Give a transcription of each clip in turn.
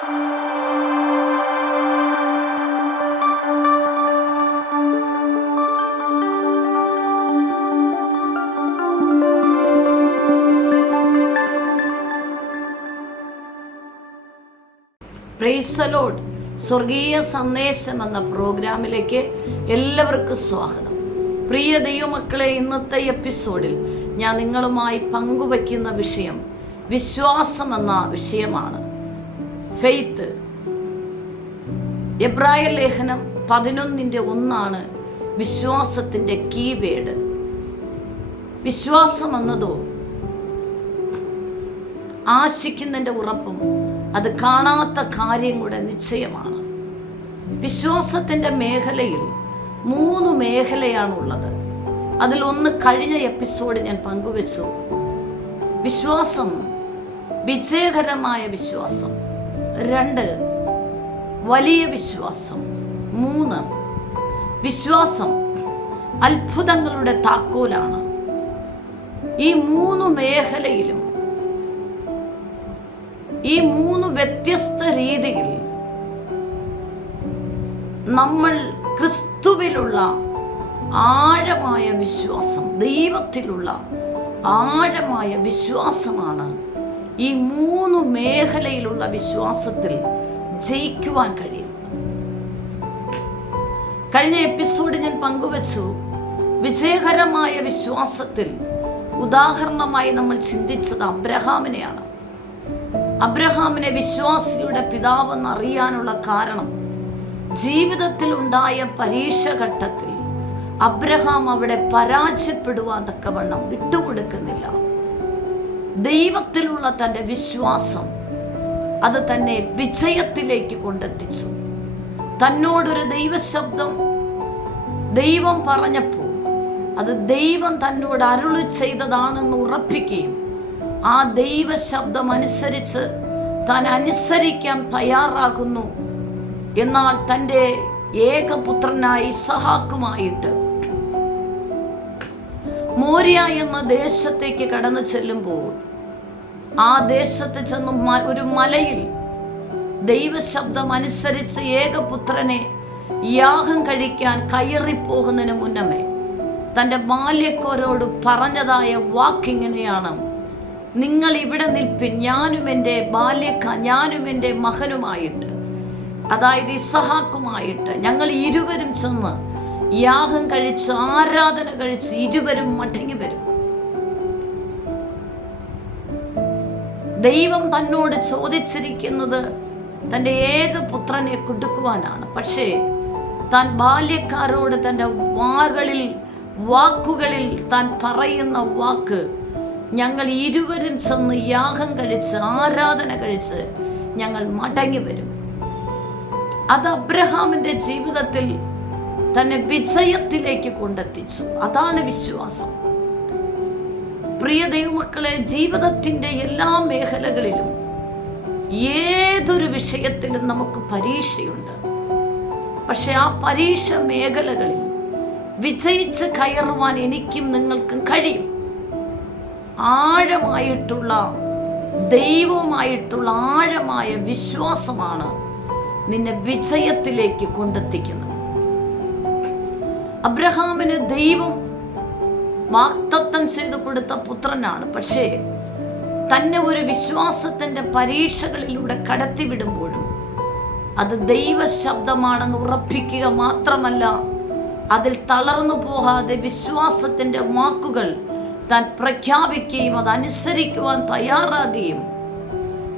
Praise the Lord. സ്വർഗീയ സന്ദേശം എന്ന പ്രോഗ്രാമിലേക്ക് എല്ലാവർക്കും സ്വാഗതം. പ്രിയ ദൈവമക്കളെ, ഇന്നത്തെ എപ്പിസോഡിൽ ഞാൻ നിങ്ങളുമായി പങ്കുവയ്ക്കുന്ന വിഷയം വിശ്വാസം എന്ന വിഷയമാണ്. ഫെയ്ത്ത്. എബ്രായ ലേഖനം 11:1 വിശ്വാസത്തിൻ്റെ കീവേഡ്. വിശ്വാസം എന്നതോ ആശിക്കുന്നതിൻ്റെ ഉറപ്പും അത് കാണാത്ത കാര്യങ്ങളുടെ നിശ്ചയമാണ്. വിശ്വാസത്തിൻ്റെ മേഖലയിൽ 3 മേഖലയാണുള്ളത്. അതിലൊന്ന് കഴിഞ്ഞ എപ്പിസോഡ് ഞാൻ പങ്കുവച്ചു. വിശ്വാസം, വിജയകരമായ വിശ്വാസം. 2, വലിയ വിശ്വാസം. 3, വിശ്വാസം അത്ഭുതങ്ങളുടെ താക്കോലാണ്. ഈ 3 മേഖലയിലും ഈ 3 വ്യത്യസ്ത രീതിയിൽ നമ്മൾ ക്രിസ്തുവിലുള്ള ആഴമായ വിശ്വാസം, ദൈവത്തിലുള്ള ആഴമായ വിശ്വാസമാണ് ഈ 3 മേഖലയിലുള്ള വിശ്വാസത്തിൽ ജയിക്കുവാൻ കഴിയുന്നത്. കഴിഞ്ഞ എപ്പിസോഡ് ഞാൻ പങ്കുവച്ചു. വിജയകരമായ വിശ്വാസത്തിൽ ഉദാഹരണമായി നമ്മൾ ചിന്തിച്ചത് അബ്രഹാമിനെയാണ്. അബ്രഹാമിനെ വിശ്വാസിയുടെ പിതാവെന്ന് അറിയാനുള്ള കാരണം, ജീവിതത്തിൽ ഉണ്ടായ പരീക്ഷ ഘട്ടത്തിൽ അബ്രഹാം അവിടെ പരാജയപ്പെടുവാൻ തക്കവണ്ണം വിട്ടുകൊടുക്കുന്നില്ല. ദൈവത്തിലുള്ള തൻ്റെ വിശ്വാസം അത് തന്നെ വിജയത്തിലേക്ക് കൊണ്ടെത്തിച്ചു. തന്നോടൊരു ദൈവശബ്ദം ദൈവം പറഞ്ഞപ്പോൾ അത് ദൈവം തന്നോട് അരുളി ചെയ്തതാണെന്ന് ഉറപ്പിക്കുകയും ആ ദൈവശബ്ദം അനുസരിച്ച് താൻ അനുസരിക്കാൻ തയ്യാറാകുന്നു. എന്നാൽ തൻ്റെ ഏകപുത്രനായ ഇസഹാക്കുമായിട്ട് മോരിയ എന്ന ദേശത്തേക്ക് കടന്നു ചെല്ലുമ്പോൾ ആ ദേശത്ത് ചെന്ന് ഒരു മലയിൽ ദൈവശബ്ദം അനുസരിച്ച് ഏകപുത്രനെ യാഗം കഴിക്കാൻ കയറിപ്പോകുന്നതിന് മുന്നമേ തൻ്റെ ബാല്യക്കാരോട് പറഞ്ഞതായ വാക്കിങ്ങനെയാണ്: നിങ്ങൾ ഇവിടെ നിൽപ്പിൻ, ഞാനും എൻ്റെ മകനുമായിട്ട്, അതായത് ഇസഹാക്കുമായിട്ട് ഞങ്ങൾ ഇരുവരും ചെന്ന് യാഗം കഴിച്ച് ആരാധന കഴിച്ച് ഇരുവരും മടങ്ങി വരും. ദൈവം തന്നോട് ചോദിച്ചിരിക്കുന്നത് തൻ്റെ ഏകപുത്രനെ കൊടുക്കുവാനാണ്. പക്ഷേ താൻ ബാല്യക്കാരോട് തൻ്റെ വാക്കുകളിൽ താൻ പറയുന്ന വാക്ക്, ഞങ്ങൾ ഇരുവരും ചെന്ന് യാഗം കഴിച്ച് ആരാധന കഴിച്ച് ഞങ്ങൾ മടങ്ങി വരും. അത് അബ്രഹാമിൻ്റെ ജീവിതത്തിൽ തന്നെ വിജയത്തിലേക്ക് കൊണ്ടെത്തിച്ചു. അതാണ് വിശ്വാസം. പ്രിയ ദൈവമക്കളെ, ജീവിതത്തിൻ്റെ എല്ലാ മേഖലകളിലും ഏതൊരു വിഷയത്തിലും നമുക്ക് പരീക്ഷയുണ്ട്. പക്ഷെ ആ പരീക്ഷ മേഖലകളിൽ വിജയിച്ച് കയറുവാൻ എനിക്കും നിങ്ങൾക്കും കഴിയും. ആഴമായിട്ടുള്ള ദൈവമായിട്ടുള്ള ആഴമായ വിശ്വാസമാണ് നിന്നെ വിജയത്തിലേക്ക് കൊണ്ടെത്തിക്കുന്നത്. അബ്രഹാമിന് ദൈവം വാഗ്ദത്തം ചെയ്തു കൊടുത്ത പുത്രനാണ്. പക്ഷേ തന്നെ ഒരു വിശ്വാസത്തിൻ്റെ പരീക്ഷകളിലൂടെ കടത്തിവിടുമ്പോഴും അത് ദൈവശബ്ദമാണെന്ന് ഉറപ്പിക്കുക മാത്രമല്ല, അതിൽ തളർന്നു പോകാതെ വിശ്വാസത്തിൻ്റെ വാക്കുകൾ താൻ പ്രഖ്യാപിക്കുകയും അതനുസരിക്കുവാൻ തയ്യാറാകുകയും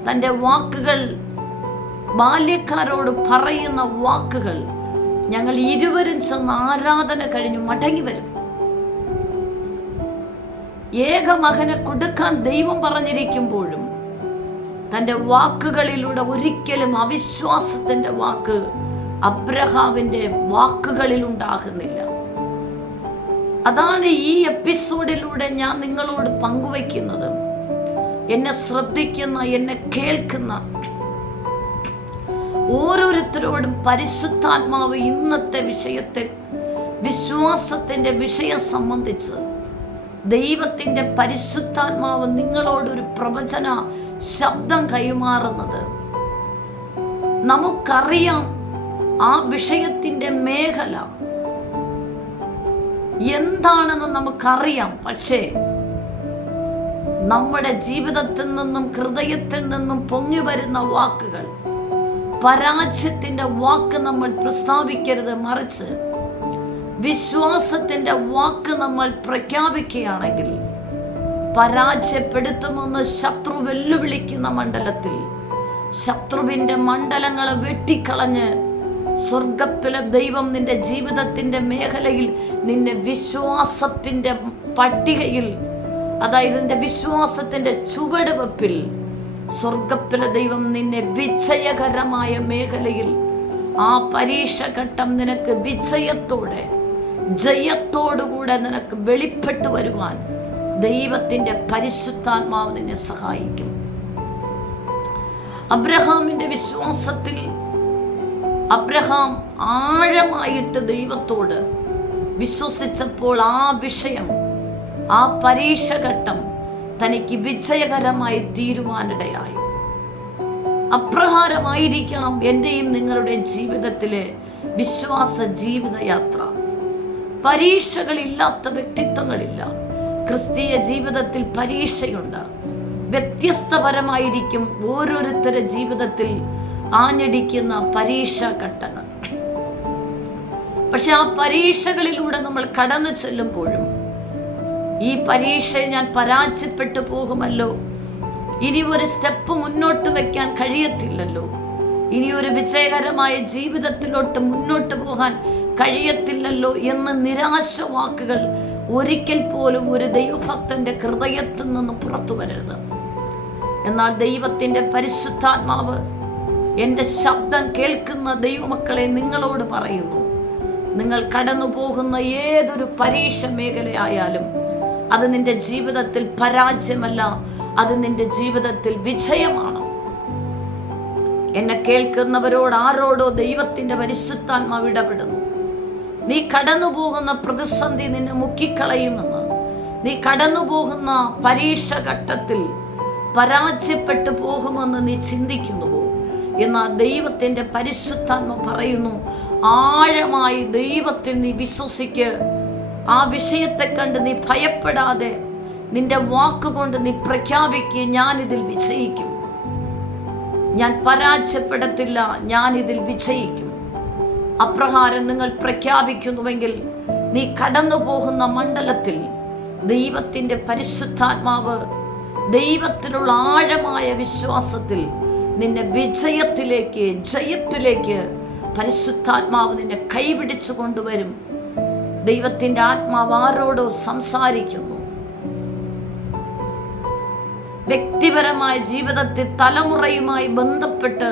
തൻ്റെ വാക്കുകൾ, ബാല്യക്കാരോട് പറയുന്ന വാക്കുകൾ, ഞങ്ങൾ ഇരുവരും ചെന്ന് ആരാധന കഴിഞ്ഞു മടങ്ങി വരും. ഏകമകനെ കൊടുക്കാൻ ദൈവം പറഞ്ഞിരിക്കുമ്പോഴും തൻ്റെ വാക്കുകളിലൂടെ ഒരിക്കലും അവിശ്വാസത്തിൻ്റെ വാക്ക് അബ്രഹാമിൻ്റെ വാക്കുകളിൽ ഉണ്ടാകുന്നില്ല. അതാണ് ഈ എപ്പിസോഡിലൂടെ ഞാൻ നിങ്ങളോട് പങ്കുവയ്ക്കുന്നത്. എന്നെ ശ്രദ്ധിക്കുന്ന, എന്നെ കേൾക്കുന്ന ഓരോരുത്തരോടും പരിശുദ്ധാത്മാവ് ഇന്നത്തെ വിഷയത്തെ, വിശ്വാസത്തിൻ്റെ വിഷയം സംബന്ധിച്ച് ദൈവത്തിൻ്റെ പരിശുദ്ധാത്മാവ് നിങ്ങളോടൊരു പ്രവചന ശബ്ദം കൈമാറുന്നത് നമുക്കറിയാം ആ വിഷയത്തിൻ്റെ മേഖല എന്താണെന്ന് നമുക്കറിയാം. പക്ഷേ നമ്മുടെ ജീവിതത്തിൽ നിന്നും ഹൃദയത്തിൽ നിന്നും പൊങ്ങി വരുന്ന വാക്കുകൾ, പരാജയത്തിൻ്റെ വാക്ക് നമ്മൾ പ്രസ്താവിക്കരുത്. മറിച്ച് വിശ്വാസത്തിൻ്റെ വാക്ക് നമ്മൾ പ്രഖ്യാപിക്കുകയാണെങ്കിൽ പരാജയപ്പെടുത്തുമെന്ന് ശത്രു വെല്ലുവിളിക്കുന്ന മണ്ഡലത്തിൽ ശത്രുവിൻ്റെ മണ്ഡലങ്ങളെ വെട്ടിക്കളഞ്ഞ് സ്വർഗത്തിലെ ദൈവം നിന്റെ ജീവിതത്തിൻ്റെ മേഖലയിൽ നിന്നെ വിശ്വാസത്തിൻ്റെ പട്ടികയിൽ, അതായത് നിന്റെ വിശ്വാസത്തിൻ്റെ ചുവടുവെപ്പിൽ സ്വർഗത്തിലെ ദൈവം നിന്നെ വിജയകരമായ മേഖലയിൽ ആ പരീക്ഷഘട്ടം നിനക്ക് വിജയത്തോടെ ജയത്തോടുകൂടെ നിനക്ക് വെളിപ്പെട്ടു വരുവാൻ ദൈവത്തിൻ്റെ പരിശുദ്ധാത്മാവ് നിന്നെ സഹായിക്കും. അബ്രഹാമിൻ്റെ വിശ്വാസത്തിൽ അബ്രഹാം ആഴമായിട്ട് ദൈവത്തോട് വിശ്വസിച്ചപ്പോൾ ആ വിഷയം, ആ പരീക്ഷഘട്ടം തനിക്ക് വിജയകരമായി തീരുവാനിടയായി. അപ്രകാരമായിരിക്കണം എൻ്റെയും നിങ്ങളുടെ ജീവിതത്തിലെ വിശ്വാസ ജീവിതയാത്ര. പരീക്ഷകളില്ലാത്ത വ്യക്തിത്വങ്ങളില്ല. ക്രിസ്തീയ ജീവിതത്തിൽ പരീക്ഷയുണ്ട്. വ്യത്യസ്തപരമായിരിക്കും ഓരോരുത്തരുടെ ജീവിതത്തിൽ ആഞ്ഞടിക്കുന്ന പരീക്ഷാ ഘട്ടങ്ങൾ. പക്ഷെ ആ പരീക്ഷകളിലൂടെ നമ്മൾ കടന്നു ചെല്ലുമ്പോഴും ഈ പരീക്ഷയെ ഞാൻ പരാജയപ്പെട്ടു പോകുമല്ലോ, ഇനി ഒരു സ്റ്റെപ്പ് മുന്നോട്ട് വയ്ക്കാൻ കഴിയത്തില്ലല്ലോ, ഇനി ഒരു വിജയകരമായ ജീവിതത്തിലോട്ട് മുന്നോട്ട് പോകാൻ കഴിയത്തില്ലല്ലോ എന്ന് നിരാശ വാക്കുകൾ ഒരിക്കൽ പോലും ഒരു ദൈവഭക്തന്റെ ഹൃദയത്തിൽ നിന്ന് പുറത്തു വരരുത്. എന്നാൽ ദൈവത്തിൻ്റെ പരിശുദ്ധാത്മാവ് എൻ്റെ ശബ്ദം കേൾക്കുന്ന ദൈവമക്കളെ നിങ്ങളോട് പറയുന്നു, നിങ്ങൾ കടന്നു പോകുന്ന ഏതൊരു പരീക്ഷ മേഖലയായാലും അത് നിന്റെ ജീവിതത്തിൽ പരാജയമല്ല, അത് നിന്റെ ജീവിതത്തിൽ വിജയമാണ്. എന്നെ കേൾക്കുന്നവരോട് ആരോടോ ദൈവത്തിൻ്റെ പരിശുദ്ധാത്മാവ് ഇടപെടുന്നു. നീ കടന്നു പോകുന്ന പ്രതിസന്ധി നിന്നെ മുക്കിക്കളയുമെന്ന്, നീ കടന്നു പോകുന്ന പരീക്ഷ ഘട്ടത്തിൽ പരാജയപ്പെട്ടു പോകുമെന്ന് നീ ചിന്തിക്കുന്നുവോ? എന്നാൽ ദൈവത്തിൻ്റെ പരിശുദ്ധാത്മാവ് പറയുന്നു, ആഴമായി ദൈവത്തിൽ നീ വിശ്വസിക്ക്. ആ വിഷയത്തെ കണ്ട് നീ ഭയപ്പെടാതെ നിന്റെ വാക്കുകൊണ്ട് നീ പ്രഖ്യാപിക്കുക, ഞാനിതിൽ വിജയിക്കും, ഞാൻ പരാജയപ്പെടത്തില്ല, ഞാനിതിൽ വിജയിക്കും. അപ്രകാരം നിങ്ങൾ പ്രഖ്യാപിക്കുന്നുവെങ്കിൽ നീ കടന്നു പോകുന്ന മണ്ഡലത്തിൽ ദൈവത്തിൻ്റെ പരിശുദ്ധാത്മാവ് ദൈവത്തിലുള്ള ആഴമായ വിശ്വാസത്തിൽ നിന്നെ വിജയത്തിലേക്ക്, ജയത്തിലേക്ക് പരിശുദ്ധാത്മാവ് നിന്നെ കൈപിടിച്ചു കൊണ്ടുവരും. ദൈവത്തിൻ്റെ ആത്മാവ് ആരോടോ സംസാരിക്കുന്നു. വ്യക്തിപരമായ ജീവിതത്തിൽ തലമുറയുമായി ബന്ധപ്പെട്ട്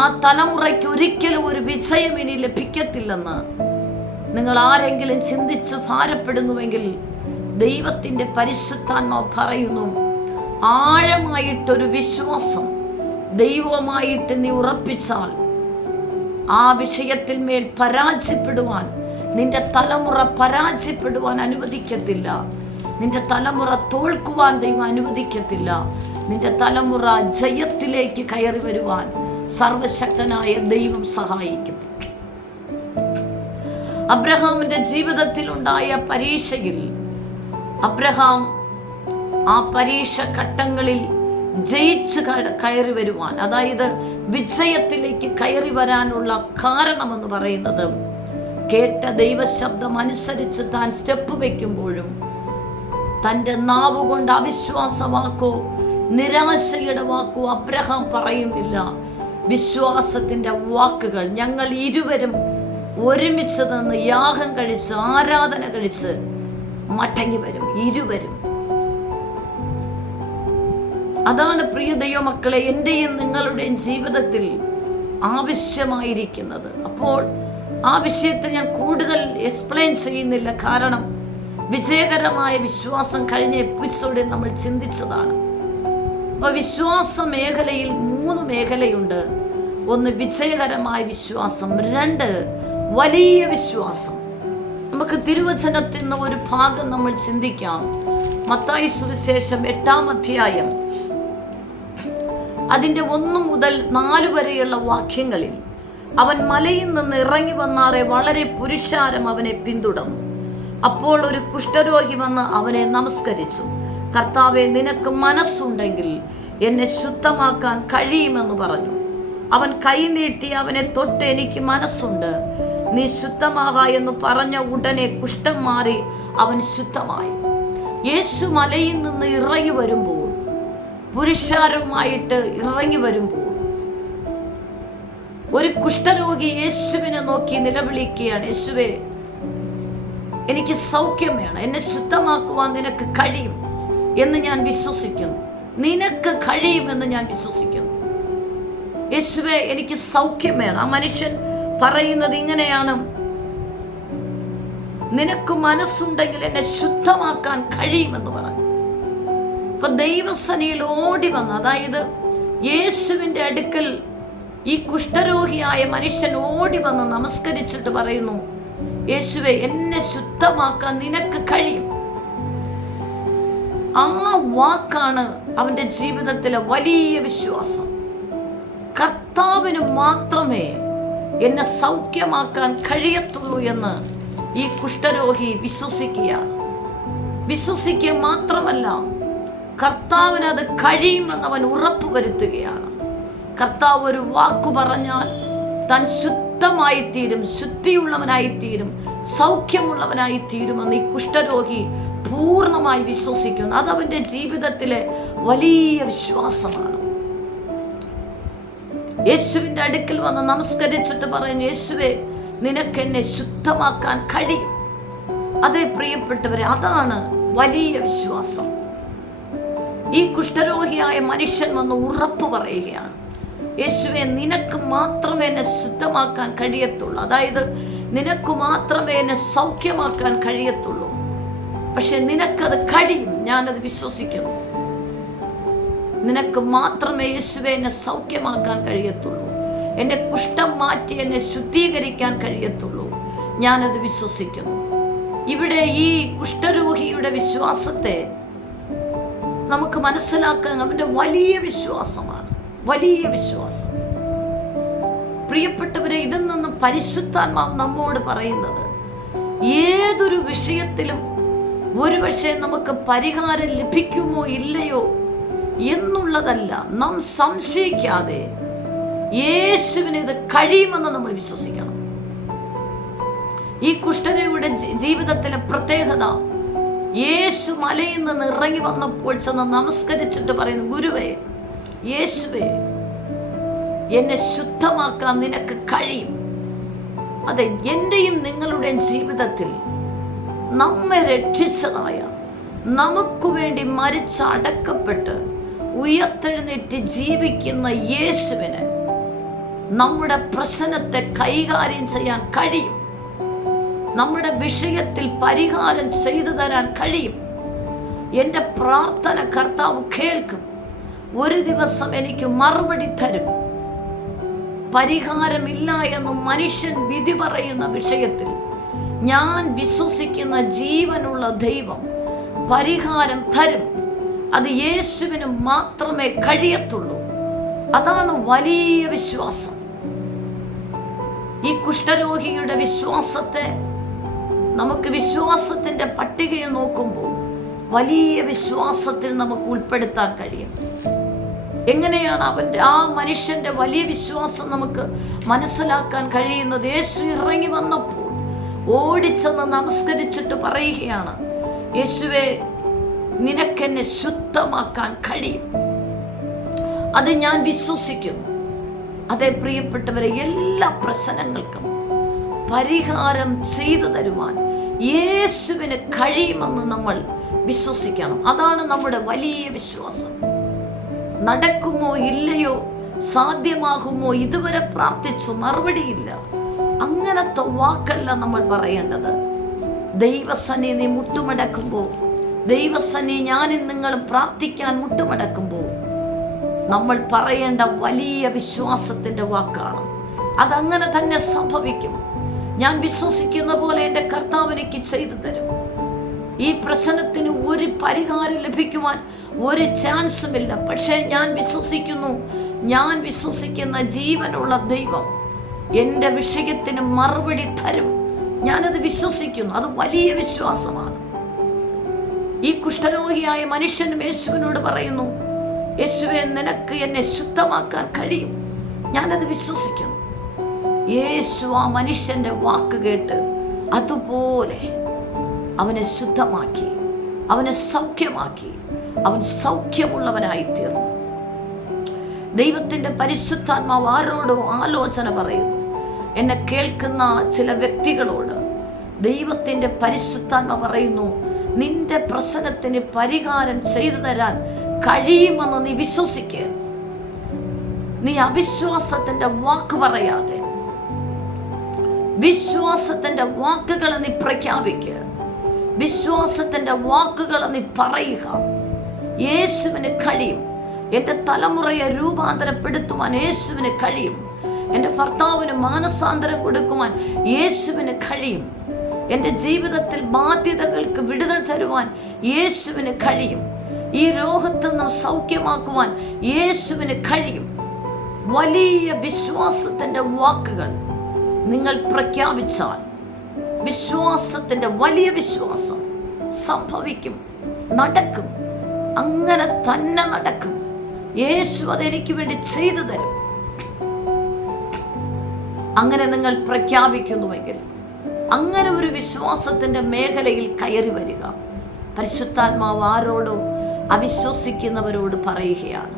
ആ തലമുറയ്ക്ക് ഒരിക്കലും ഒരു വിജയം ഇനി ലഭിക്കത്തില്ലെന്ന് നിങ്ങൾ ആരെങ്കിലും ചിന്തിച്ച് ഭാരപ്പെടുന്നുവെങ്കിൽ ദൈവത്തിൻ്റെ പരിശുദ്ധാത്മാവ് പറയുന്നു, ആഴമായിട്ടൊരു വിശ്വാസം ദൈവമായിട്ട് നീ ഉറപ്പിച്ചാൽ ആ വിഷയത്തിൽ മേൽ പരാജയപ്പെടുവാൻ നിന്റെ തലമുറ പരാജയപ്പെടുവാൻ അനുവദിക്കത്തില്ല. നിന്റെ തലമുറ തോൽക്കുവാൻ ദൈവം അനുവദിക്കത്തില്ല. നിന്റെ തലമുറ ജയത്തിലേക്ക് കയറി വരുവാൻ സർവശക്തനായ ദൈവം സഹായിക്കും. അബ്രഹാമിന്റെ ജീവിതത്തിൽ ഉണ്ടായ പരീക്ഷയിൽ അബ്രഹാം ആ പരീക്ഷ ഘട്ടങ്ങളിൽ ജയിച്ച് കയറി വരുവാൻ, അതായത് വിജയത്തിലേക്ക് കയറി വരാനുള്ള കാരണമെന്ന് പറയുന്നത് കേട്ട ദൈവശബ്ദം അനുസരിച്ച് താൻ സ്റ്റെപ്പ് വയ്ക്കുമ്പോഴും തൻ്റെ നാവുകൊണ്ട് അവിശ്വാസവാക്കോ നിരാശയുടെ വാക്കോ അബ്രഹാം പറയുന്നില്ല. വിശ്വാസത്തിൻ്റെ വാക്കുകൾ, ഞങ്ങൾ ഇരുവരും ഒരുമിച്ച് നിന്ന് യാഗം കഴിച്ച് ആരാധന കഴിച്ച് മടങ്ങി വരും, ഇരുവരും. അതാണ് പ്രിയ ദൈവമക്കളെ എൻ്റെയും നിങ്ങളുടെയും ജീവിതത്തിൽ ആവശ്യമായിരിക്കുന്നത്. അപ്പോൾ ആ വിഷയത്തിൽ ഞാൻ കൂടുതൽ എക്സ്പ്ലെയിൻ ചെയ്യുന്നില്ല, കാരണം വിജയകരമായ വിശ്വാസം കഴിഞ്ഞ എപ്പിസോഡിൽ നമ്മൾ ചിന്തിച്ചതാണ്. അപ്പോൾ വിശ്വാസ മേഖലയിൽ 3 മേഖലയുണ്ട്. 1 വിജയകരമായ വിശ്വാസം, 2 വലിയ വിശ്വാസം. നമുക്ക് തിരുവചനത്തിൽ നിന്ന് ഒരു ഭാഗം നമ്മൾ ചിന്തിക്കാം. മത്തായി സുവിശേഷം 8-ാം അധ്യായം അതിൻ്റെ 1 മുതൽ 4 വരെയുള്ള വാക്യങ്ങളിൽ അവൻ മലയിൽ നിന്ന് ഇറങ്ങി വന്നാറെ വളരെ പുരുഷാരം അവനെ പിന്തുടർന്നു. അപ്പോൾ ഒരു കുഷ്ഠരോഗി വന്ന് അവനെ നമസ്കരിച്ചു. കർത്താവെ, നിനക്ക് മനസ്സുണ്ടെങ്കിൽ എന്നെ ശുദ്ധമാക്കാൻ കഴിയുമെന്ന് പറഞ്ഞു. അവൻ കൈ നീട്ടി അവനെ തൊട്ട്, എനിക്ക് മനസ്സുണ്ട്, നീ ശുദ്ധമാക എന്ന് പറഞ്ഞ ഉടനെ കുഷ്ഠം മാറി അവൻ ശുദ്ധമായി. യേശു മലയിൽ നിന്ന് ഇറങ്ങി വരുമ്പോൾ, പുരുഷാരവുമായിട്ട് ഇറങ്ങി വരുമ്പോൾ, ഒരു കുഷ്ഠരോഗി യേശുവിനെ നോക്കി നിലവിളിക്കുകയാണ്, യേശുവേ, എനിക്ക് സൗഖ്യം വേണം, എന്നെ ശുദ്ധമാക്കുവാൻ നിനക്ക് കഴിയും എന്ന് ഞാൻ വിശ്വസിക്കുന്നു. നിനക്ക് കഴിയുമെന്ന് ഞാൻ വിശ്വസിക്കുന്നു. യേശുവേ, എനിക്ക് സൗഖ്യം വേണം. ആ മനുഷ്യൻ പറയുന്നത് ഇങ്ങനെയാണ്, നിനക്ക് മനസ്സുണ്ടെങ്കിൽ എന്നെ ശുദ്ധമാക്കാൻ കഴിയുമെന്ന് പറഞ്ഞു. അപ്പൊ ദൈവസന്നിധിയിൽ ഓടി വന്ന്, അതായത് യേശുവിൻ്റെ അടുക്കൽ ഈ കുഷ്ഠരോഗിയായ മനുഷ്യൻ ഓടി വന്ന് നമസ്കരിച്ചിട്ട് പറയുന്നു, യേശുവേ, എന്നെ ശുദ്ധമാക്കാൻ നിനക്ക് കഴിയും. ആ വാക്കാണ് അവന്റെ ജീവിതത്തിലെ വലിയ വിശ്വാസം. കർത്താവിന് മാത്രമേ എന്നെ സൗഖ്യമാക്കാൻ കഴിയത്തുള്ളൂ എന്ന് ഈ കുഷ്ഠരോഗി വിശ്വസിക്കുകയാണ്. വിശ്വസിക്കുക മാത്രമല്ല, കർത്താവിന് അത് കഴിയുമെന്ന് അവൻ ഉറപ്പ് വരുത്തുകയാണ്. കർത്താവ് ഒരു വാക്കു പറഞ്ഞാൽ താൻ ശുദ്ധമായിത്തീരും, ശുദ്ധിയുള്ളവനായിത്തീരും, സൗഖ്യമുള്ളവനായിത്തീരുമെന്ന് ഈ കുഷ്ഠരോഗി പൂർണ്ണമായി വിശ്വസിക്കുന്നു. അതവന്റെ ജീവിതത്തിലെ വലിയ വിശ്വാസമാണ്. യേശുവിൻ്റെ അടുക്കൽ വന്ന് നമസ്കരിച്ചിട്ട് പറയുന്നു, യേശുവേ, നിനക്ക് എന്നെ ശുദ്ധമാക്കാൻ കഴിയും. അതേ പ്രിയപ്പെട്ടവരെ, അതാണ് വലിയ വിശ്വാസം. ഈ കുഷ്ഠരോഗിയായ മനുഷ്യൻ വന്ന് ഉറപ്പ് പറയുകയാണ്, യേശുവേ, നിനക്ക് മാത്രമേ എന്നെ ശുദ്ധമാക്കാൻ കഴിയത്തുള്ളൂ. അതായത് നിനക്ക് മാത്രമേ എന്നെ സൗഖ്യമാക്കാൻ കഴിയത്തുള്ളൂ. പക്ഷെ നിനക്കത് കഴിയും, ഞാനത് വിശ്വസിക്കുന്നു. നിനക്ക് മാത്രമേ യേശുവേ എന്നെ സൗഖ്യമാക്കാൻ കഴിയത്തുള്ളൂ. എൻ്റെ കുഷ്ഠം മാറ്റി എന്നെ ശുദ്ധീകരിക്കാൻ കഴിയത്തുള്ളൂ. ഞാനത് വിശ്വസിക്കുന്നു. ഇവിടെ ഈ കുഷ്ഠരോഗിയുടെ വിശ്വാസത്തെ നമുക്ക് മനസ്സിലാക്കാൻ അവൻ്റെ വലിയ വിശ്വാസമാണ്, വലിയ വിശ്വാസം. പ്രിയപ്പെട്ടവരെ, ഇതിൽ നിന്നും പരിശുദ്ധാത്മാവ് നമ്മോട് പറയുന്നത്, ഏതൊരു വിഷയത്തിലും ഒരുപക്ഷെ നമുക്ക് പരിഹാരം ലഭിക്കുമോ ഇല്ലയോ എന്നുള്ളതല്ല, നാം സംശയിക്കാതെ യേശുവിന് ഇത് കഴിയുമെന്ന് നമ്മൾ വിശ്വസിക്കണം. ഈ കുഷ്ഠരോഗിയുടെ ജീവിതത്തിലെ പ്രത്യേകത, യേശു മലയിൽ നിന്ന് ഇറങ്ങി വന്നപ്പോൾ ചെന്ന് നമസ്കരിച്ചിട്ട് പറയുന്നു, ഗുരുവേ, യേശുവേ, എന്നെ ശുദ്ധമാക്കാൻ നിനക്ക് കഴിയും. അതെ, എൻ്റെയും നിങ്ങളുടെയും ജീവിതത്തിൽ നമ്മെ രക്ഷിച്ചതായ, നമുക്ക് വേണ്ടി മരിച്ചടക്കപ്പെട്ട് ഉയർത്തെഴുന്നേറ്റ് ജീവിക്കുന്ന യേശുവിന് നമ്മുടെ പ്രശ്നത്തെ കൈകാര്യം ചെയ്യാൻ കഴിയും. നമ്മുടെ വിഷയത്തിൽ പരിഹാരം ചെയ്തു തരാൻ കഴിയും. എൻ്റെ പ്രാർത്ഥന കർത്താവ് കേൾക്കും. ഒരു ദിവസം എനിക്ക് മറുപടി തരും. പരിഹാരമില്ല എന്ന് മനുഷ്യൻ വിധി പറയുന്ന വിഷയത്തിൽ ഞാൻ വിശ്വസിക്കുന്ന ജീവനുള്ള ദൈവം പരിഹാരം തരും. അത് യേശുവിന് മാത്രമേ കഴിയത്തുള്ളൂ. അതാണ് വലിയ വിശ്വാസം. ഈ കുഷ്ഠരോഗിയുടെ വിശ്വാസത്തെ നമുക്ക് വിശ്വാസത്തിൻ്റെ പട്ടികയിൽ നോക്കുമ്പോൾ വലിയ വിശ്വാസത്തിൽ നമുക്ക് ഉൾപ്പെടുത്താൻ കഴിയും. എങ്ങനെയാണ് ആ മനുഷ്യൻ്റെ വലിയ വിശ്വാസം നമുക്ക് മനസ്സിലാക്കാൻ കഴിയുന്നത്? യേശു ഇറങ്ങി വന്നപ്പോൾ ഓടിച്ചെന്ന് നമസ്കരിച്ചിട്ട് പറയുകയാണ്, യേശുവേ, നിനക്കെന്നെ ശുദ്ധമാക്കാൻ കഴിയും. അത് ഞാൻ വിശ്വസിക്കുന്നു. അതേ പ്രിയപ്പെട്ടവരെ, എല്ലാ പ്രശ്നങ്ങൾക്കും പരിഹാരം ചെയ്തു തരുവാൻ യേശുവിന് കഴിയുമെന്ന് നമ്മൾ വിശ്വസിക്കണം. അതാണ് നമ്മുടെ വലിയ വിശ്വാസം. നടക്കുമോ ഇല്ലയോ, സാധ്യമാകുമോ, ഇതുവരെ പ്രാർത്ഥിച്ചു മറുപടിയില്ല, അങ്ങനത്തെ വാക്കല്ല നമ്മൾ പറയേണ്ടത്. ദൈവസന്നിധി മുട്ടുമടക്കുമ്പോൾ, ദൈവസന്നിധി ഞാനും നിങ്ങളും പ്രാർത്ഥിക്കാൻ മുട്ടുമടക്കുമ്പോൾ നമ്മൾ പറയേണ്ട വലിയ വിശ്വാസത്തിൻ്റെ വാക്കാണ്. അതങ്ങനെ തന്നെ സംഭവിക്കും. ഞാൻ വിശ്വസിക്കുന്ന പോലെ എൻ്റെ കർത്താവ് എനിക്ക് ചെയ്തു തരും. ഈ പ്രശ്നത്തിന് ഒരു പരിഹാരം ലഭിക്കുവാൻ ഒരു ചാൻസുമില്ല. പക്ഷേ ഞാൻ വിശ്വസിക്കുന്ന ജീവനുള്ള ദൈവം എൻ്റെ വിഷയത്തിന് മറുപടി തരും. ഞാനത് വിശ്വസിക്കുന്നു. അത് വലിയ വിശ്വാസമാണ്. ഈ കുഷ്ഠരോഗിയായ മനുഷ്യനും യേശുവിനോട് പറയുന്നു, യേശുവേ, നിനക്ക് എന്നെ ശുദ്ധമാക്കാൻ കഴിയും. ഞാനത് വിശ്വസിക്കുന്നു. യേശു ആ മനുഷ്യന്റെ വാക്ക് കേട്ട് അതുപോലെ അവനെ ശുദ്ധമാക്കി, അവനെ സൗഖ്യമാക്കി. അവൻ സൗഖ്യമുള്ളവനായി തീർന്നു. ദൈവത്തിന്റെ പരിശുദ്ധാത്മാവ് ആരോടോ ആലോചന പറയുന്നു. എന്നെ കേൾക്കുന്ന ചില വ്യക്തികളോട് ദൈവത്തിന്റെ പരിശുദ്ധാത്മാവ് പറയുന്നു, നിന്റെ പ്രശ്നത്തിന് പരിഹാരം ചെയ്തു തരാൻ കഴിയുമെന്ന് നീ വിശ്വസിക്കുക. നീ അവിശ്വാസത്തിന്റെ വാക്ക് പറയാതെ വിശ്വാസത്തിന്റെ വാക്കുകളെ നീ പ്രഖ്യാപിക്കുക. വിശ്വാസത്തിന്റെ വാക്കുകളെ നീ പറയുക. യേശുവിന് കഴിയും. എൻ്റെ തലമുറയെ രൂപാന്തരപ്പെടുത്തുവാൻ യേശുവിന് കഴിയും. എൻ്റെ ഭർത്താവിന് മാനസാന്തരം കൊടുക്കുവാൻ യേശുവിന് കഴിയും. എൻ്റെ ജീവിതത്തിൽ ബാധ്യതകൾക്ക് വിടുതൽ തരുവാൻ യേശുവിന് കഴിയും. ഈ രോഗത്തിൽ നിന്നും സൗഖ്യമാക്കുവാൻ യേശുവിന് കഴിയും. വലിയ വിശ്വാസത്തിൻ്റെ വാക്കുകൾ നിങ്ങൾ പ്രഖ്യാപിച്ചാൽ വിശ്വാസത്തിൻ്റെ വലിയ വിശ്വാസം സംഭവിക്കും, നടക്കും. അങ്ങനെ തന്നെ നടക്കും. യേശു അതെനിക്ക് വേണ്ടി ചെയ്തു തരും. അങ്ങനെ നിങ്ങൾ പ്രഖ്യാപിക്കുന്നുവെങ്കിൽ അങ്ങനെ ഒരു വിശ്വാസത്തിന്റെ മേഖലയിൽ കയറി വരിക. പരിശുദ്ധാത്മാവ് ആരോടോ അവിശ്വസിക്കുന്നവരോട് പറയുകയാണ്,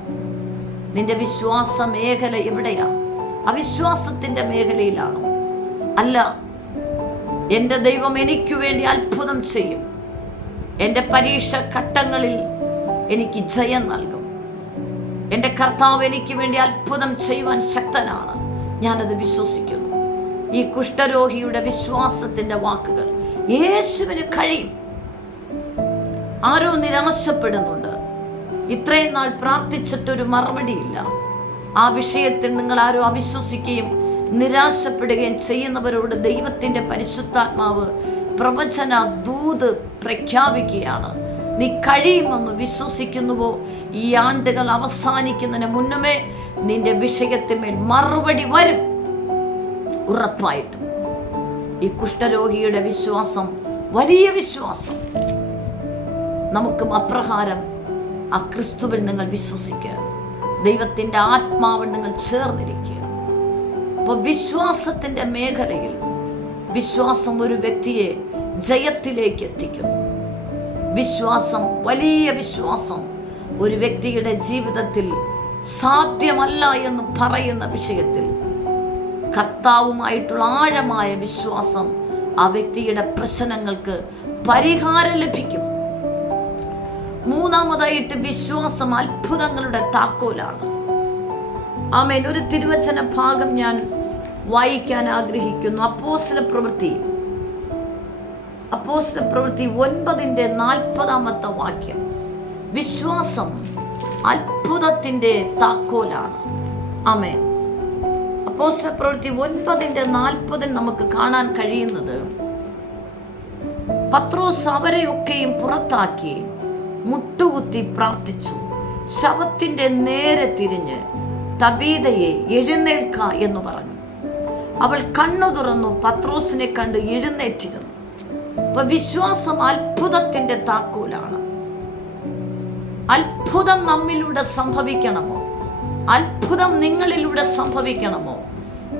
നിന്റെ വിശ്വാസ മേഖല എവിടെയാ? അവിശ്വാസത്തിന്റെ മേഖലയിലാണോ? അല്ല, എൻ്റെ ദൈവം എനിക്ക് വേണ്ടി അത്ഭുതം ചെയ്യും. എൻ്റെ പരീക്ഷ ഘട്ടങ്ങളിൽ എനിക്ക് ജയം നൽകും. എൻ്റെ കർത്താവ് എനിക്ക് വേണ്ടി അത്ഭുതം ചെയ്യുവാൻ ശക്തനാണ്. ഞാനത് വിശ്വസിക്കുന്നു. ഈ കുഷ്ഠരോഗിയുടെ വിശ്വാസത്തിന്റെ വാക്കുകൾ യേശുവിന് കഴിയും. ആരോ നിരാശപ്പെടുന്നുണ്ട്. ഇത്രയും നാൾ പ്രാർത്ഥിച്ചിട്ടൊരു മറുപടിയില്ല. ആ വിഷയത്തിൽ നിങ്ങൾ ആരോ അവിശ്വസിക്കുകയും നിരാശപ്പെടുകയും ചെയ്യുന്നവരോട് ദൈവത്തിന്റെ പരിശുദ്ധാത്മാവ് പ്രവചന ദൂത് പ്രഖ്യാപിക്കുകയാണ്. നീ കഴിയുമെന്ന് വിശ്വസിക്കുന്നുവോ? ഈ ആണ്ടുകൾ അവസാനിക്കുന്നതിന് മുന്നമേ നിന്റെ വിഷയത്തിന്മേൽ മറുപടി വരും, ഉറപ്പായിട്ടും. ഈ കുഷ്ഠരോഗിയുടെ വിശ്വാസം വലിയ വിശ്വാസം. നമുക്കും അപ്രകാരം ആ ക്രിസ്തുവിൽ നിങ്ങൾ വിശ്വസിക്കുക. ദൈവത്തിന്റെ ആത്മാവിൽ നിങ്ങൾ ചേർന്നിരിക്കുക. അപ്പോൾ വിശ്വാസത്തിന്റെ മേഖലയിൽ വിശ്വാസം ഒരു വ്യക്തിയെ ജയത്തിലേക്ക് എത്തിക്കുന്നു. വിശ്വാസം, വലിയ വിശ്വാസം ഒരു വ്യക്തിയുടെ ജീവിതത്തിൽ സാധ്യമല്ല എന്ന് പറയുന്ന വിഷയത്തിൽ കർത്താവുമായിട്ടുള്ള ആഴമായ വിശ്വാസം ആ വ്യക്തിയുടെ പ്രശ്നങ്ങൾക്ക് പരിഹാരം ലഭിക്കും. മൂന്നാമതായിട്ട് വിശ്വാസം അത്ഭുതങ്ങളുടെ താക്കോലാണ്. ആമേൻ. ഒരു തിരുവചന ഭാഗം ഞാൻ വായിക്കാൻ ആഗ്രഹിക്കുന്നു. അപ്പോസ്തലപ്രവൃത്തി 9:40 വാക്യം. വിശ്വാസം അത്ഭുതത്തിന്റെ താക്കോലാണ്. ആമേൻ. അപ്പോസ്തലപ്രവൃത്തി 9:40 നമുക്ക് കാണാൻ കഴിയുന്നത്, പത്രോസ് അവരെയൊക്കെയും പുറത്താക്കി മുട്ടുകുത്തി പ്രാർത്ഥിച്ചു. ശവത്തിന്റെ നേരെ തിരിഞ്ഞ് തബീതയെ എഴുന്നേൽക്ക എന്ന് പറഞ്ഞു. അവൾ കണ്ണു തുറന്നു, പത്രോസിനെ കണ്ട് എഴുന്നേറ്റിരുന്നു. അപ്പൊ വിശ്വാസം അത്ഭുതത്തിന്റെ താക്കോലാണ്. അത്ഭുതം നമ്മിലൂടെ സംഭവിക്കണമോ? അത്ഭുതം നിങ്ങളിലൂടെ സംഭവിക്കണമോ?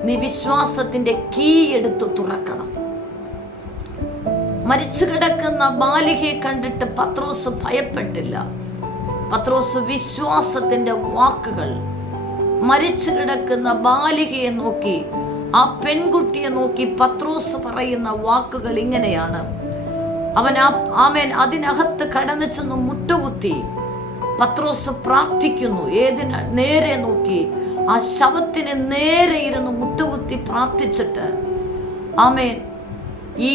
നീ വിശ്വാസത്തിന്റെ കീ എടുത്ത് തുറക്കണം. മരിച്ചു കിടക്കുന്ന ബാലികയെ കണ്ടിട്ട് പത്രോസ് ഭയപ്പെട്ടില്ല. പത്രോസ് വിശ്വാസത്തിന്റെ വാക്കുകൾ, മരിച്ചു കിടക്കുന്ന ബാലികയെ നോക്കി, ആ പെൺകുട്ടിയെ നോക്കി പത്രോസ് പറയുന്ന വാക്കുകൾ ഇങ്ങനെയാണ്. ആമേൻ, അതിനകത്ത് കടന്നു ചെന്ന് മുട്ടുകുത്തി പത്രോസ് പ്രാർത്ഥിക്കുന്നു. ഏതിന്? നേരെ നോക്കി, ആ ശവത്തിന് നേരെ ഇരുന്ന് മുട്ടുകുത്തി പ്രാർത്ഥിച്ചിട്ട് ആമേൻ, ഈ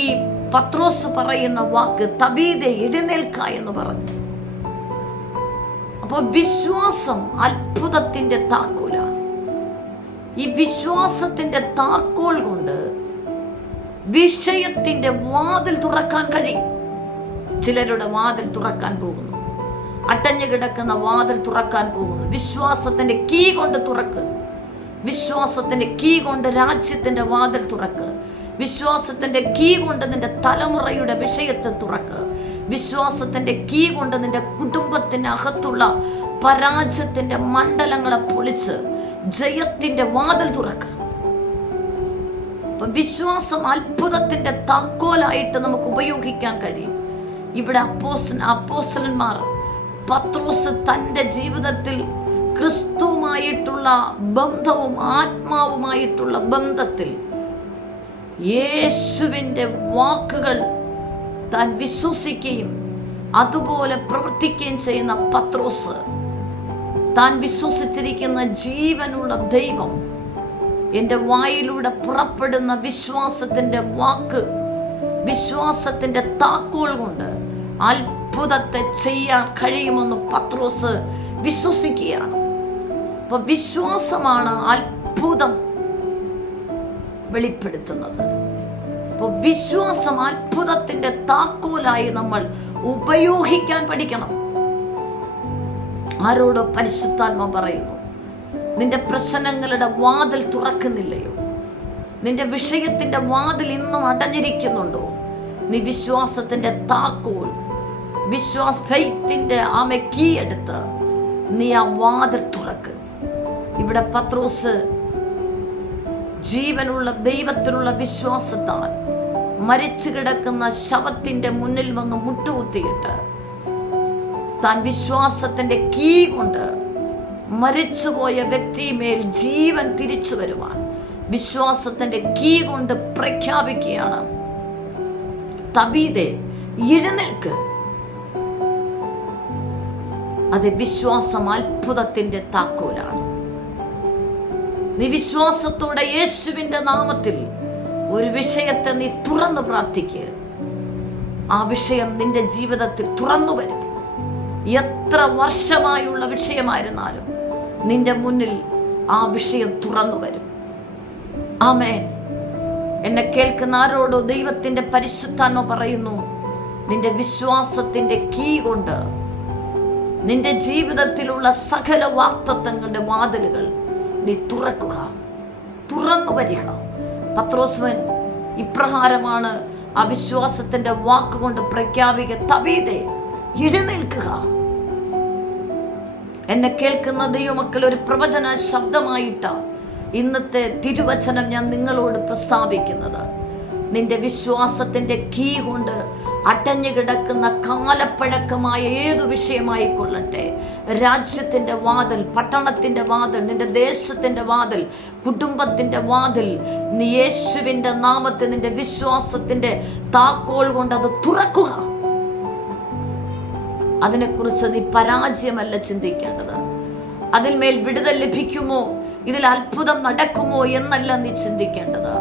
പത്രോസ് പറയുന്ന വാക്ക് തബീതെ എഴുന്നേൽക്ക എന്ന് പറഞ്ഞു. അപ്പോൾ വിശ്വാസം അത്ഭുതത്തിന്റെ താക്കോലാണ്. ഈ വിശ്വാസത്തിന്റെ താക്കോൽ കൊണ്ട് വിഷയത്തിന്റെ വാതിൽ തുറക്കാൻ കഴിയും. ചിലരുടെ വാതിൽ തുറക്കാൻ പോകുന്നു. അടഞ്ഞു കിടക്കുന്ന വാതിൽ തുറക്കാൻ പോകുന്നു. വിശ്വാസത്തിന്റെ കീ കൊണ്ട് തുറക്ക്. വിശ്വാസത്തിന്റെ കീ കൊണ്ട് രാജ്യത്തിന്റെ വാതിൽ തുറക്ക്. വിശ്വാസത്തിന്റെ കീ കൊണ്ട് നിന്റെ തലമുറയുടെ വിഷയത്തെ തുറക്ക്. വിശ്വാസത്തിന്റെ കീ കൊണ്ട് നിന്റെ കുടുംബത്തിന് അകത്തുള്ള പരാജയത്തിന്റെ മണ്ഡലങ്ങളെ പൊളിച്ച് ജയത്തിന്റെ വാതിൽ തുറക്ക്. വിശ്വാസം അത്ഭുതത്തിന്റെ താക്കോലായിട്ട് നമുക്ക് ഉപയോഗിക്കാൻ കഴിയും. ഇവിടെ അപ്പോസ്തലന്മാർ പത്രോസ് തൻ്റെ ജീവിതത്തിൽ ക്രിസ്തുവുമായിട്ടുള്ള ബന്ധവും ആത്മാവുമായിട്ടുള്ള ബന്ധത്തിൽ യേശുവിൻ്റെ വാക്കുകൾ താൻ വിശ്വസിക്കുകയും അതുപോലെ പ്രവർത്തിക്കുകയും ചെയ്യുന്ന പത്രോസ്, താൻ വിശ്വസിച്ചിരിക്കുന്ന ജീവനുള്ള ദൈവം എൻ്റെ വായിലൂടെ പുറപ്പെടുന്ന വിശ്വാസത്തിൻ്റെ വാക്ക്, വിശ്വാസത്തിൻ്റെ താക്കോൽ കൊണ്ട് അത്ഭുതത്തെ ചെയ്യാൻ കഴിയുമെന്ന് പത്രോസ് വിശ്വസിക്കുകയാണ്. അപ്പൊ വിശ്വാസമാണ് അത്ഭുതം വെളിപ്പെടുത്തുന്നത്. അപ്പോൾ വിശ്വാസം അത്ഭുതത്തിന്റെ താക്കോലായി നമ്മൾ ഉപയോഗിക്കാൻ പഠിക്കണം. ആരോടോ പരിശുദ്ധാത്മ പറയുന്നു, നിന്റെ പ്രശ്നങ്ങളുടെ വാതിൽ തുറക്കുന്നില്ലയോ? നിന്റെ വിഷയത്തിന്റെ വാതിൽ ഇന്നും അടഞ്ഞിരിക്കുന്നുണ്ടോ? നീ വിശ്വാസത്തിന്റെ താക്കോൽ, ഫെയ്ത്തിന്റെ കീ എടുത്ത് നീ ആ വാതിൽ തുറക്ക്. ഇവിടെ പത്രോസ് ജീവനുള്ള ദൈവത്തിലുള്ള വിശ്വാസത്താൽ മരിച്ചു കിടക്കുന്ന ശവത്തിന്റെ മുന്നിൽ വന്ന് മുട്ടുകുത്തിയിട്ട് താൻ വിശ്വാസത്തിന്റെ കീ കൊണ്ട് മരിച്ചുപോയ വ്യക്തിമേൽ ജീവൻ തിരിച്ചു വരുവാൻ വിശ്വാസത്തിന്റെ കീ കൊണ്ട് പ്രഖ്യാപിക്കുകയാണ്, തബീതേ എഴുന്നേൽക്ക്. അത് വിശ്വാസം അത്ഭുതത്തിന്റെ താക്കോലാണ്. നീ വിശ്വാസത്തോടെ യേശുവിൻ്റെ നാമത്തിൽ ഒരു വിഷയത്തെ നീ തുറന്നു പ്രാർത്ഥിക്കുക. ആ വിഷയം നിന്റെ ജീവിതത്തിൽ തുറന്നു വരും. എത്ര വർഷമായുള്ള വിഷയമായിരുന്നാലും നിന്റെ മുന്നിൽ ആ വിഷയം തുറന്നു വരും. ആമേൻ. എന്നെ കേൾക്കുന്ന ആരോടോ ദൈവത്തിന്റെ പരിശുദ്ധാത്മ പറയുന്നു, നിന്റെ വിശ്വാസത്തിന്റെ കീ കൊണ്ട് നിന്റെ ജീവിതത്തിലുള്ള സകല വാഗ്ദത്തങ്ങളുടെ വാതിലുകൾ നീ തുറക്കുക, തുറന്നു വരിക. പത്രോസ്വൻ ഇപ്രകാരമാണ് ആ വിശ്വാസത്തിന്റെ വാക്കുകൊണ്ട് പ്രഖ്യാപിക്കുക, തബീതേ എഴുന്നേൽക്കുക. എന്നെ കേൾക്കുന്ന ദൈവമക്കൾ, ഒരു പ്രവചന ശബ്ദമായിട്ടാ ഇന്നത്തെ തിരുവചനം ഞാൻ നിങ്ങളോട് പ്രസ്താവിക്കുന്നത്. നിന്റെ വിശ്വാസത്തിന്റെ കീ കൊണ്ട് അടഞ്ഞു കിടക്കുന്ന കാലപ്പഴക്കമായ ഏതു വിഷയമായിക്കൊള്ളട്ടെ, രാജ്യത്തിന്റെ വാതിൽ, പട്ടണത്തിന്റെ വാതിൽ, നിന്റെ ദേശത്തിന്റെ വാതിൽ, കുടുംബത്തിന്റെ വാതിൽ, നീ യേശുവിന്റെ നാമത്തിൽ നിന്റെ വിശ്വാസത്തിന്റെ താക്കോൽ കൊണ്ട് അത് തുറക്കുക. അതിനെക്കുറിച്ച് നീ പരാജയമല്ല ചിന്തിക്കേണ്ടത്. അതിന്മേൽ വിടുതൽ ലഭിക്കുമോ, ഇതിൽ അത്ഭുതം നടക്കുമോ എന്നല്ല നീ ചിന്തിക്കേണ്ടത്.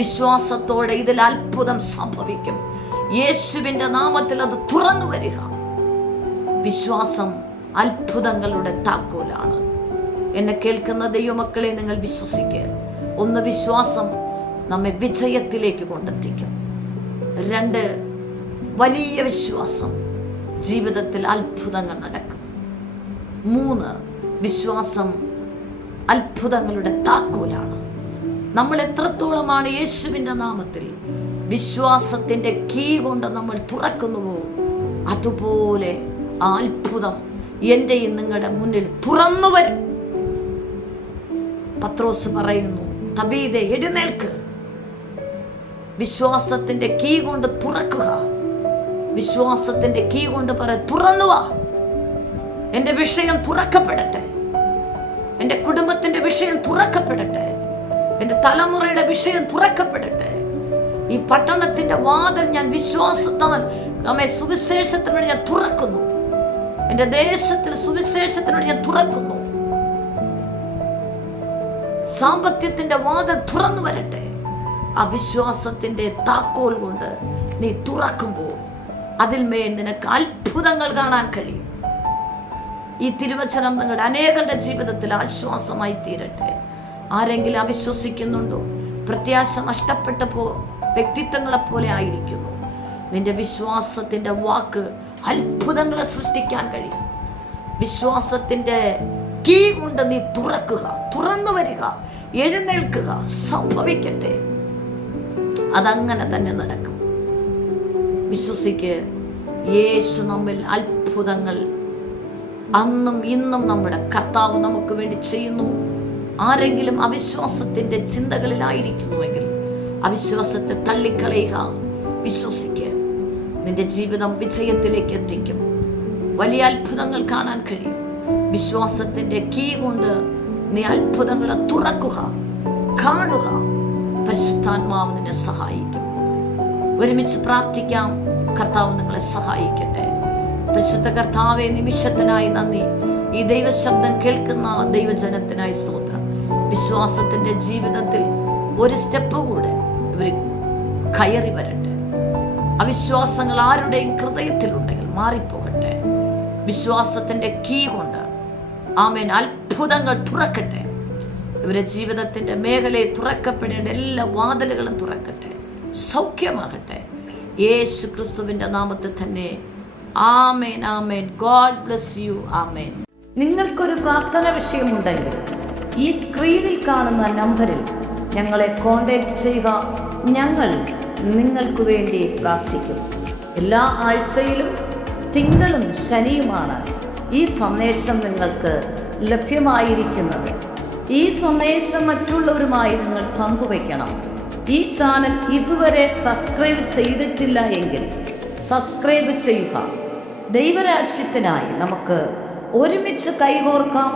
വിശ്വാസത്തോടെ ഇതിൽ അത്ഭുതം സംഭവിക്കും. യേശുവിന്റെ നാമത്തിൽ അത് തുറന്നു വരിക. വിശ്വാസം അത്ഭുതങ്ങളുടെ താക്കോലാണ്. എന്നെ കേൾക്കുന്ന ദൈവമക്കളെ, നിങ്ങൾ വിശ്വസിക്കുക. ഒന്ന്, വിശ്വാസം നമ്മെ വിജയത്തിലേക്ക് കൊണ്ടെത്തിക്കും. രണ്ട്, വലിയ വിശ്വാസം ജീവിതത്തിൽ അത്ഭുതങ്ങൾ നടക്കും. മൂന്ന്, വിശ്വാസം അത്ഭുതങ്ങളുടെ താക്കോലാണ്. നമ്മൾ എത്രത്തോളമാണ് യേശുവിൻ്റെ നാമത്തിൽ വിശ്വാസത്തിൻ്റെ കീ കൊണ്ട് നമ്മൾ തുറക്കുന്നുവോ, അതുപോലെ ആ അത്ഭുതം എൻ്റെയും നിങ്ങളുടെ മുന്നിൽ തുറന്നു വരും. പത്രോസ് പറയുന്നു, തബീതേ എഴുന്നേൽക്ക്. വിശ്വാസത്തിൻ്റെ കീ കൊണ്ട് തുറക്കുക. വിശ്വാസത്തിൻ്റെ കീ കൊണ്ട് തുറന്നുവാ. എൻ്റെ വിഷയം തുറക്കപ്പെടട്ടെ. എൻ്റെ കുടുംബത്തിൻ്റെ വിഷയം തുറക്കപ്പെടട്ടെ. എൻ്റെ തലമുറയുടെ വിഷയം തുറക്കപ്പെടട്ടെ. ഈ പട്ടണത്തിന്റെ വാതിൽ ഞാൻ വിശ്വാസത്താൽ സുവിശേഷത്തിനോട് ഞാൻ തുറക്കുന്നു. എൻ്റെ ദേശത്തിൽ സുവിശേഷത്തിനോട് ഞാൻ തുറക്കുന്നു. സാമ്പത്തികത്തിന്റെ വാതിൽ തുറന്നു വരട്ടെ. ആ വിശ്വാസത്തിന്റെ താക്കോൽ കൊണ്ട് നീ തുറക്കുമ്പോൾ അതിന്മേൽ നിനക്ക് അത്ഭുതങ്ങൾ കാണാൻ കഴിയും. ഈ തിരുവചനം നിങ്ങളുടെ അനേകരുടെ ജീവിതത്തിൽ ആശ്വാസമായി തീരട്ടെ. ആരെങ്കിലും അവിശ്വസിക്കുന്നുണ്ടോ? പ്രത്യാശ നഷ്ടപ്പെട്ട വ്യക്തിത്വങ്ങളെപ്പോലെ ആയിരിക്കുന്നു. നിന്റെ വിശ്വാസത്തിൻ്റെ വാക്ക് അത്ഭുതങ്ങളെ സൃഷ്ടിക്കാൻ കഴിയും. വിശ്വാസത്തിൻ്റെ കീ കൊണ്ട് നീ തുറന്നു വരിക, എഴുന്നേൽക്കുക, സംഭവിക്കട്ടെ. അതങ്ങനെ തന്നെ നടക്കും. വിശ്വസിക്ക്, യേശു നമ്മിൽ അത്ഭുതങ്ങൾ അന്നും ഇന്നും നമ്മുടെ കർത്താവ് നമുക്ക് വേണ്ടി ചെയ്യുന്നു. ആരെങ്കിലും അവിശ്വാസത്തിൻ്റെ ചിന്തകളിലായിരിക്കുന്നുവെങ്കിൽ അവിശ്വാസത്തെ തള്ളിക്കളയുക. വിശ്വസിക്കുക, നിന്റെ ജീവിതം വിജയത്തിലേക്ക് എത്തിക്കും. വലിയ അത്ഭുതങ്ങൾ കാണാൻ കഴിയും. വിശ്വാസത്തിൻ്റെ കീ കൊണ്ട് നീ അത്ഭുതങ്ങളെ തുറക്കുക, കാണുക. പരിശുദ്ധാത്മാവ് നിന്നെ സഹായിക്കും. ഒരുമിച്ച് പ്രാർത്ഥിക്കാം. കർത്താവ് നിങ്ങളെ സഹായിക്കട്ടെ. പരിശുദ്ധ കർത്താവെ, നിമിഷത്തിനായി നന്ദി. ഈ ദൈവശബ്ദം കേൾക്കുന്ന ദൈവജനത്തിനായി സ്തോത്രം. വിശ്വാസത്തിൻ്റെ ജീവിതത്തിൽ ഒരു സ്റ്റെപ്പ് കൂടെ ഇവർ കയറി വരട്ടെ. അവിശ്വാസങ്ങൾ ആരുടെയും ഹൃദയത്തിലുണ്ടെങ്കിൽ മാറിപ്പോകട്ടെ. വിശ്വാസത്തിൻ്റെ കീ കൊണ്ട് ആമേൻ അത്ഭുതങ്ങൾ തുറക്കട്ടെ. ഇവരുടെ ജീവിതത്തിൻ്റെ മേഖലയെ തുറക്കപ്പെടേണ്ട എല്ലാ വാതിലുകളും തുറക്കട്ടെ. സൗഖ്യമാകട്ടെ. യേശു ക്രിസ്തുവിൻ്റെ നാമത്തിൽ തന്നെ. Amen, amen. God bless you. Amen. നിങ്ങൾക്കൊരു പ്രാർത്ഥന വിഷയമുണ്ടെങ്കിൽ ഈ സ്ക്രീനിൽ കാണുന്ന നമ്പറിൽ ഞങ്ങളെ കോൺടാക്റ്റ് ചെയ്യുക. ഞങ്ങൾ നിങ്ങൾക്ക് വേണ്ടി പ്രാർത്ഥിക്കും. എല്ലാ ആഴ്ചയിലും തിങ്കളും ശനിയുമാണ് ഈ സന്ദേശം നിങ്ങൾക്ക് ലഭ്യമായിരിക്കുന്നത്. ഈ സന്ദേശം മറ്റുള്ളവരുമായി നിങ്ങൾ പങ്കുവയ്ക്കണം. ഈ ചാനൽ ഇതുവരെ സബ്സ്ക്രൈബ് ചെയ്തിട്ടില്ല എങ്കിൽ സബ്സ്ക്രൈബ് ചെയ്യുക. ദൈവരാജ്യത്തിനായി നമുക്ക് ഒരുമിച്ച് കൈകോർക്കാം.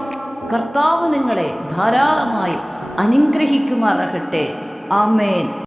കർത്താവ് നിങ്ങളെ ധാരാളമായി അനുഗ്രഹിക്കുമാറാകട്ടെ. ആമേൻ.